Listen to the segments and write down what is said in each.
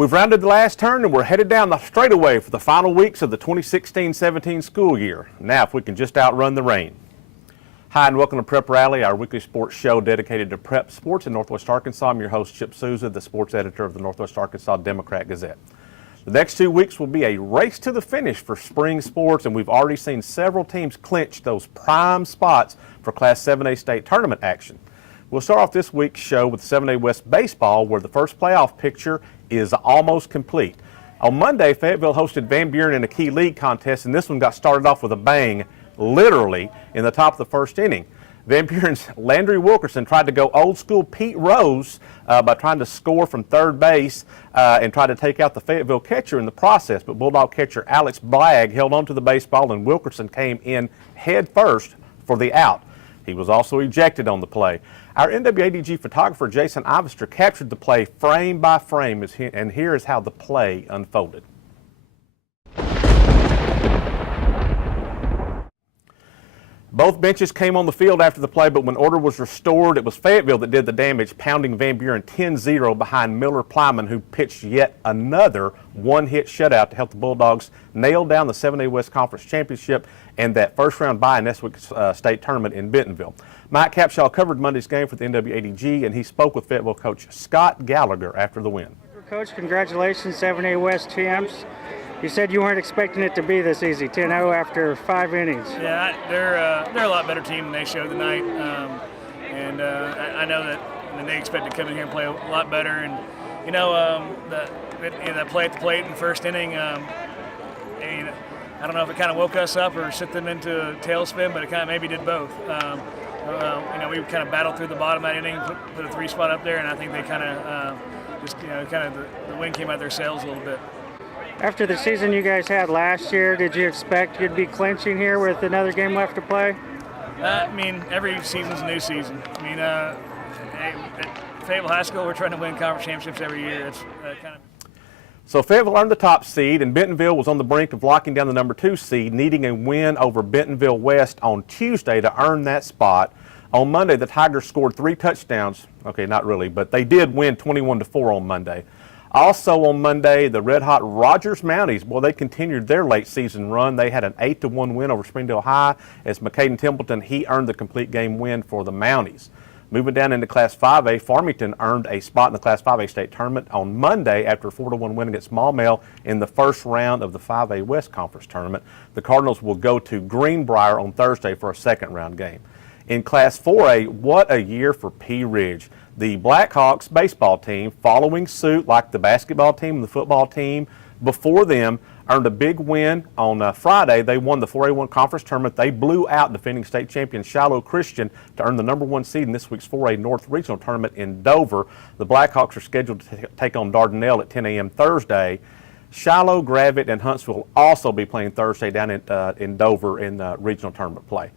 We've rounded the last turn and we're headed down the straightaway for the final weeks of the 2016-17 school year. Now, if we can just outrun the rain. Hi, and welcome to Prep Rally, our weekly sports show dedicated to prep sports in Northwest Arkansas. I'm your host, Chip Souza, the sports editor of the Northwest Arkansas Democrat-Gazette. The next 2 weeks will be a race to the finish for spring sports, and we've already seen several teams clinch those prime spots for Class 7A state tournament action. We'll start off this week's show with 7A West baseball, where the first playoff picture is almost complete. On Monday, Fayetteville hosted Van Buren in a key league contest, and this one got started off with a bang, literally, in the top of the first inning. Van Buren's Landry Wilkerson tried to go old school Pete Rose by trying to score from third base and try to take out the Fayetteville catcher in the process, but Bulldog catcher Alex Blagg held onto the baseball and Wilkerson came in head first for the out. He was also ejected on the play. Our NWADG photographer Jason Ivester captured the play frame by frame, and here is how the play unfolded. Both benches came on the field after the play, but when order was restored, it was Fayetteville that did the damage, pounding Van Buren 10-0 behind Miller Plyman, who pitched yet another one-hit shutout to help the Bulldogs nail down the 7A West Conference Championship and that first-round bye in next week's state tournament in Bentonville. Mike Capshaw covered Monday's game for the NWADG, and he spoke with Fayetteville coach Scott Gallagher after the win. Coach, congratulations, 7A West champs. You said you weren't expecting it to be this easy, 10-0 after 5 innings. Yeah, they're a lot better team than they showed tonight, I know that they expect to come in here and play a lot better. And you know, that play at the plate in the first inning, I don't know if it kind of woke us up or sent them into a tailspin, but it kind of maybe did both. We kind of battled through the bottom of that inning, put a 3-spot up there, and I think they kind of the wind came out of their sails a little bit. After the season you guys had last year, did you expect you'd be clinching here with another game left to play? Every season's a new season. At Fayetteville High School, we're trying to win conference championships every year. It's So Fayetteville earned the top seed, and Bentonville was on the brink of locking down the number 2 seed, needing a win over Bentonville West on Tuesday to earn that spot. On Monday, the Tigers scored 3 touchdowns. Okay, not really, but they did win 21-4 on Monday. Also on Monday, the red-hot Rogers Mounties, they continued their late season run. They had an 8-1 win over Springdale High as McCaden Templeton, he earned the complete game win for the Mounties. Moving down into Class 5A, Farmington earned a spot in the Class 5A state tournament on Monday after a 4-1 win against Maumelle in the first round of the 5A West Conference tournament. The Cardinals will go to Greenbrier on Thursday for a second-round game. In Class 4A, what a year for Pea Ridge. The Blackhawks baseball team, following suit like the basketball team and the football team before them, earned a big win on Friday. They won the 4A1 conference tournament. They blew out defending state champion Shiloh Christian to earn the number 1 seed in this week's 4A North Regional Tournament in Dover. The Blackhawks are scheduled to take on Dardanelle at 10 a.m. Thursday. Shiloh, Gravette, and Huntsville will also be playing Thursday down in Dover in regional tournament play.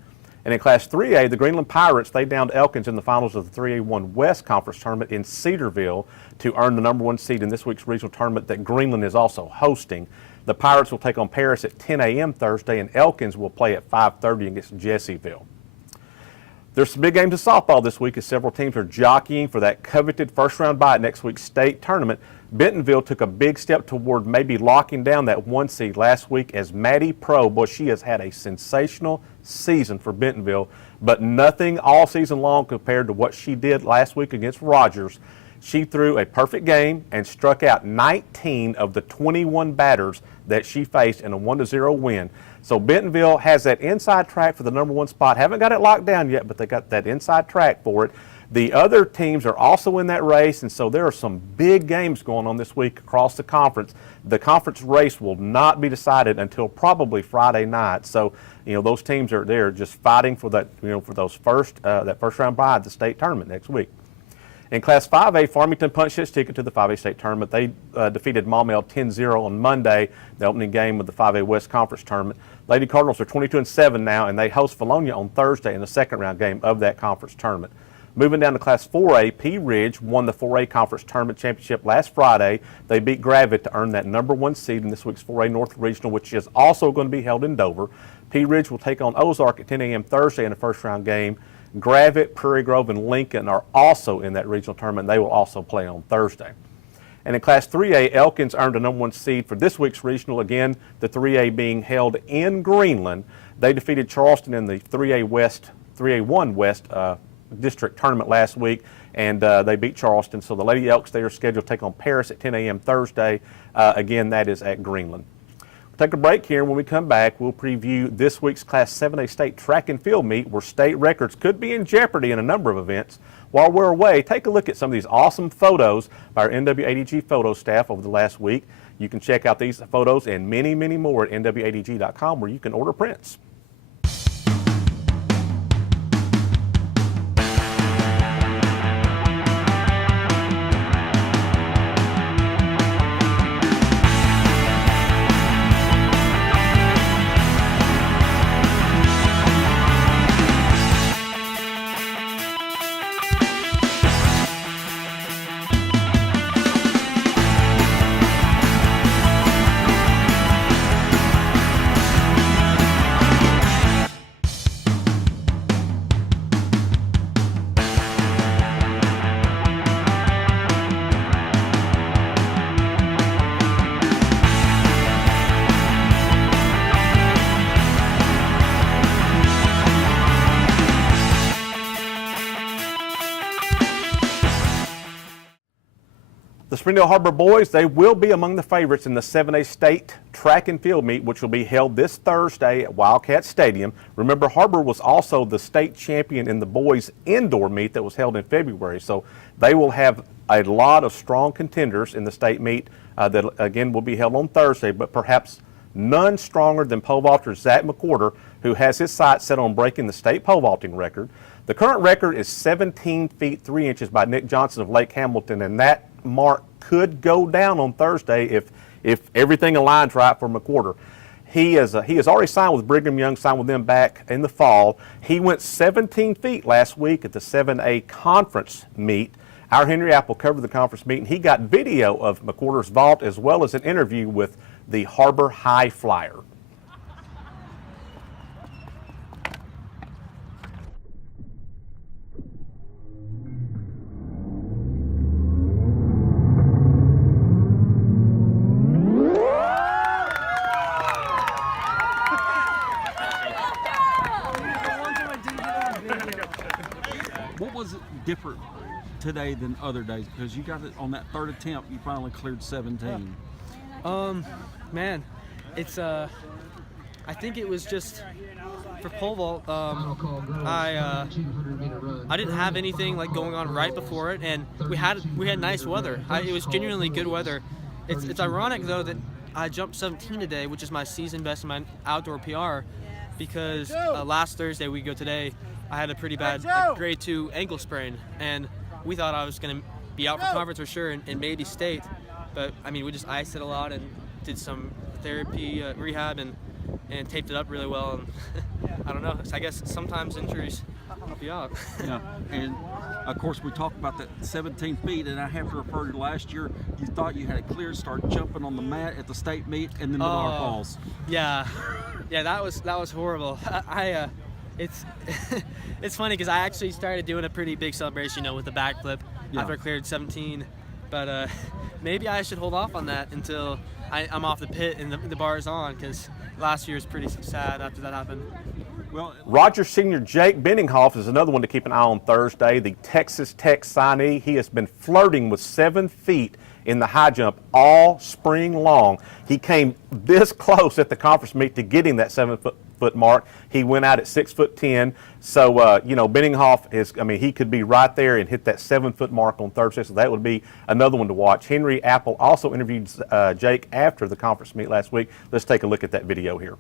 And in Class 3A, the Greenland Pirates, they downed Elkins in the finals of the 3A1 West Conference Tournament in Cedarville to earn the number 1 seed in this week's regional tournament that Greenland is also hosting. The Pirates will take on Paris at 10 a.m. Thursday, and Elkins will play at 5:30 against Jesseville. There's some big games in softball this week as several teams are jockeying for that coveted first-round bye at next week's state tournament. Bentonville took a big step toward maybe locking down that 1 seed last week as Maddie Pro, she has had a sensational season for Bentonville, but nothing all season long compared to what she did last week against Rogers. She threw a perfect game and struck out 19 of the 21 batters that she faced in a 1-0 win. So Bentonville has that inside track for the number 1 spot. Haven't got it locked down yet, but they got that inside track for it. The other teams are also in that race, and so there are some big games going on this week across the conference. The conference race will not be decided until probably Friday night. So, those teams are there just fighting for that, for those that first round bye at the state tournament next week. In Class 5A, Farmington punched its ticket to the 5A state tournament. They defeated Maumelle 10-0 on Monday, the opening game of the 5A West Conference tournament. Lady Cardinals are 22-7 now, and they host Vilonia on Thursday in the second round game of that conference tournament. Moving down to Class 4A, Pea Ridge won the 4A Conference Tournament Championship last Friday. They beat Gravette to earn that number 1 seed in this week's 4A North Regional, which is also going to be held in Dover. Pea Ridge will take on Ozark at 10 a.m. Thursday in a first-round game. Gravette, Prairie Grove, and Lincoln are also in that regional tournament. They will also play on Thursday. And in Class 3A, Elkins earned a #1 seed for this week's regional. Again, the 3A being held in Greenland. They defeated Charleston in the 3A1 West district tournament last week, and they beat Charleston. So the Lady Elks, they are scheduled to take on Paris at 10 a.m. Thursday. Again, that is at Greenland. We'll take a break here, and when we come back, we'll preview this week's Class 7A state track and field meet, where state records could be in jeopardy in a number of events. While we're away, take a look at some of these awesome photos by our NWADG photo staff over the last week. You can check out these photos and many, many more at NWADG.com, where you can order prints. The Springdale Harbor boys, they will be among the favorites in the 7A state track and field meet, which will be held this Thursday at Wildcat Stadium. Remember, Harbor was also the state champion in the boys indoor meet that was held in February. So they will have a lot of strong contenders in the state meet that, again, will be held on Thursday, but perhaps none stronger than pole vaulter Zach McWhorter, who has his sights set on breaking the state pole vaulting record. The current record is 17 feet 3 inches by Nick Johnson of Lake Hamilton, and that mark could go down on Thursday if everything aligns right for McWhorter. He has already signed with Brigham Young, signed with them back in the fall. He went 17 feet last week at the 7A conference meet. Our Henry Apple covered the conference meet, and he got video of McWhorter's vault as well as an interview with the Harbor High Flyer. What was different today than other days? Because you got it on that third attempt, you finally cleared 17. Man, it's I think it was just for pole vault. I didn't have anything like going on right before it, and we had nice weather. It was genuinely good weather. It's ironic though that I jumped 17 today, which is my season best in my outdoor PR, because last Thursday, we go today, I had a pretty bad grade 2 ankle sprain, and we thought I was going to be out for conference for sure and maybe state, but I mean, we just iced it a lot and did some therapy, rehab, and taped it up really well. And I don't know, I guess sometimes injuries help you out. Yeah, and of course we talked about that 17 feet, and I have to refer to last year, you thought you had it clear, start jumping on the mat at the state meet, and then the Menard Falls. Yeah, that was horrible. It's funny because I actually started doing a pretty big celebration, with the backflip after I cleared 17. But maybe I should hold off on that until I'm off the pit and the bar is on, because last year was pretty sad after that happened. Well, Roger senior Jake Benninghoff is another one to keep an eye on Thursday. The Texas Tech signee. He has been flirting with 7 feet in the high jump all spring long. He came this close at the conference meet to getting that 7 foot mark. He went out at 6'10". So, Benninghoff he could be right there and hit that 7 foot mark on Thursday. So that would be another one to watch. Henry Apple also interviewed Jake after the conference meet last week. Let's take a look at that video here.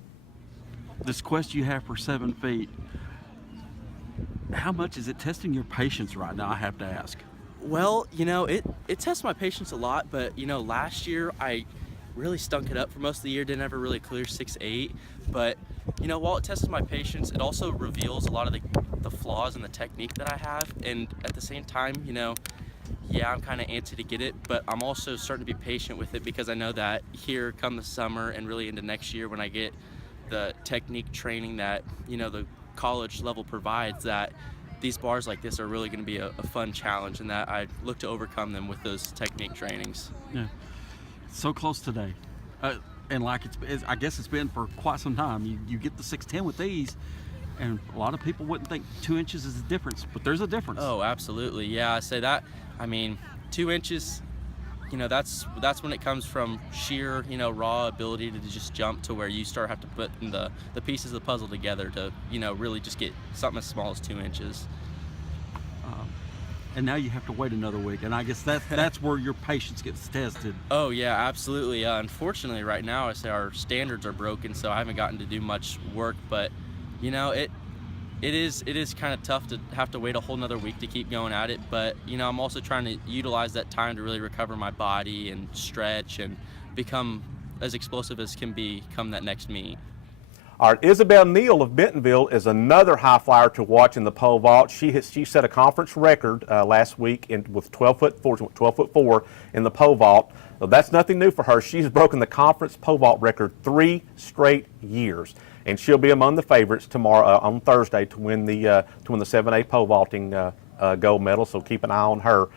This quest you have for 7 feet, how much is it testing your patience right now, I have to ask? Well, it tests my patience a lot, but last year I really stunk it up for most of the year, didn't ever really clear 6'8", but while it tests my patience, it also reveals a lot of the flaws in the technique that I have, and at the same time, I'm kind of antsy to get it, but I'm also starting to be patient with it, because I know that here come the summer and really into next year, when I get the technique training that the college level provides, that these bars like this are really going to be a fun challenge, and that I look to overcome them with those technique trainings. Yeah, so close today, and like I guess it's been for quite some time. You get the 6'10" with these, and a lot of people wouldn't think 2 inches is a difference, but there's a difference. Oh, absolutely. Yeah, I say that. I mean, 2 inches. That's when it comes from sheer, raw ability to just jump to where you start have to put the pieces of the puzzle together to, really just get something as small as 2 inches. And now you have to wait another week, and I guess that's where your patience gets tested. Oh yeah, absolutely. Unfortunately, right now I say our standards are broken, so I haven't gotten to do much work. But it is kind of tough to have to wait a whole nother week to keep going at it, but I'm also trying to utilize that time to really recover my body and stretch and become as explosive as can be come that next meet. All right, Isabel Neal of Bentonville is another high flyer to watch in the pole vault. She set a conference record last week with 12'4" in the pole vault. So that's nothing new for her. She's broken the conference pole vault record 3 straight years, and she'll be among the favorites tomorrow on Thursday to win the 7A pole vaulting gold medal. So keep an eye on her.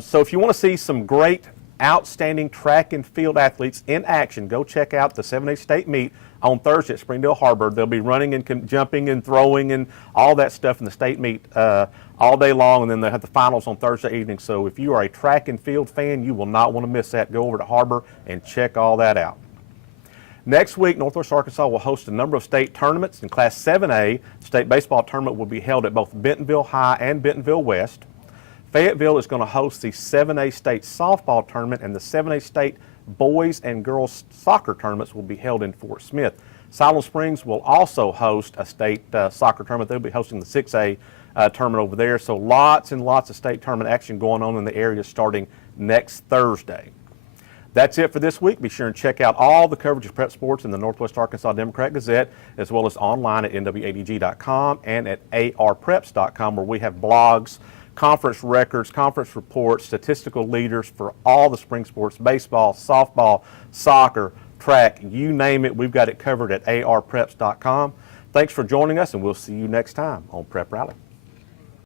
So if you want to see some great, outstanding track and field athletes in action, go check out the 7A state meet on Thursday at Springdale Harbor. They'll be running and jumping and throwing and all that stuff in the state meet all day long, and then they'll have the finals on Thursday evening. So if you are a track and field fan, you will not want to miss that. Go over to Harbor and check all that out. Next week, Northwest Arkansas will host a number of state tournaments. In Class 7A, state baseball tournament will be held at both Bentonville High and Bentonville West. Fayetteville is going to host the 7A state softball tournament, and the 7A state boys and girls soccer tournaments will be held in Fort Smith. Siloam Springs will also host a state soccer tournament. They'll be hosting the 6A tournament over there. So lots and lots of state tournament action going on in the area starting next Thursday. That's it for this week. Be sure and check out all the coverage of prep sports in the Northwest Arkansas Democrat-Gazette, as well as online at nwadg.com and at arpreps.com, where we have blogs, conference records, conference reports, statistical leaders for all the spring sports: baseball, softball, soccer, track, you name it. We've got it covered at arpreps.com. Thanks for joining us, and we'll see you next time on Prep Rally.